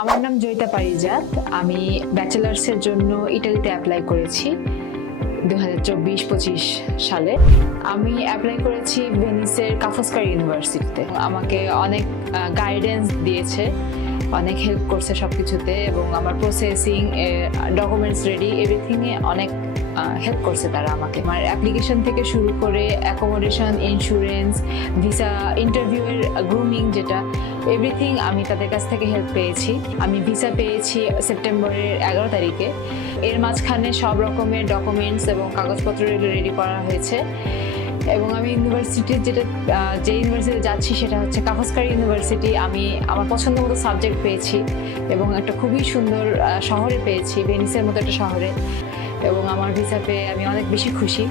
আমার নাম জয়িতা পারিজাত। আমি ব্যাচেলার্সের জন্য ইটালিতে অ্যাপ্লাই করেছি 2024-25 সালে। আমি অ্যাপ্লাই করেছি ভেনিসের কা ফস্কারি ইউনিভার্সিটিতে। আমাকে অনেক গাইডেন্স দিয়েছে, অনেক হেল্প করছে সব কিছুতে, এবং আমার প্রসেসিং, ডকুমেন্টস রেডি, এভরিথিংয়ে অনেক হেল্প করছে তারা আমাকে। আমার অ্যাপ্লিকেশন থেকে শুরু করে অ্যাকোমোডেশন, ইন্স্যুরেন্স, ভিসা ইন্টারভিউয়ের গ্রুমিং, যেটা এভরিথিং আমি তাদের কাছ থেকে হেল্প পেয়েছি। আমি ভিসা পেয়েছি সেপ্টেম্বরের 11 তারিখে। এর মাঝখানে সব রকমের ডকুমেন্টস এবং কাগজপত্র রেডি করা হয়েছে। এবং আমি ইউনিভার্সিটির যে ইউনিভার্সিটিতে যাচ্ছি সেটা হচ্ছে কা ফস্কারি ইউনিভার্সিটি। আমি আমার পছন্দ মতো সাবজেক্ট পেয়েছি এবং একটা খুবই সুন্দর শহরে পেয়েছি, ভেনিসের মতো একটা শহরে। এবং আমার ভিসা পেয়ে আমি অনেক বেশি খুশি।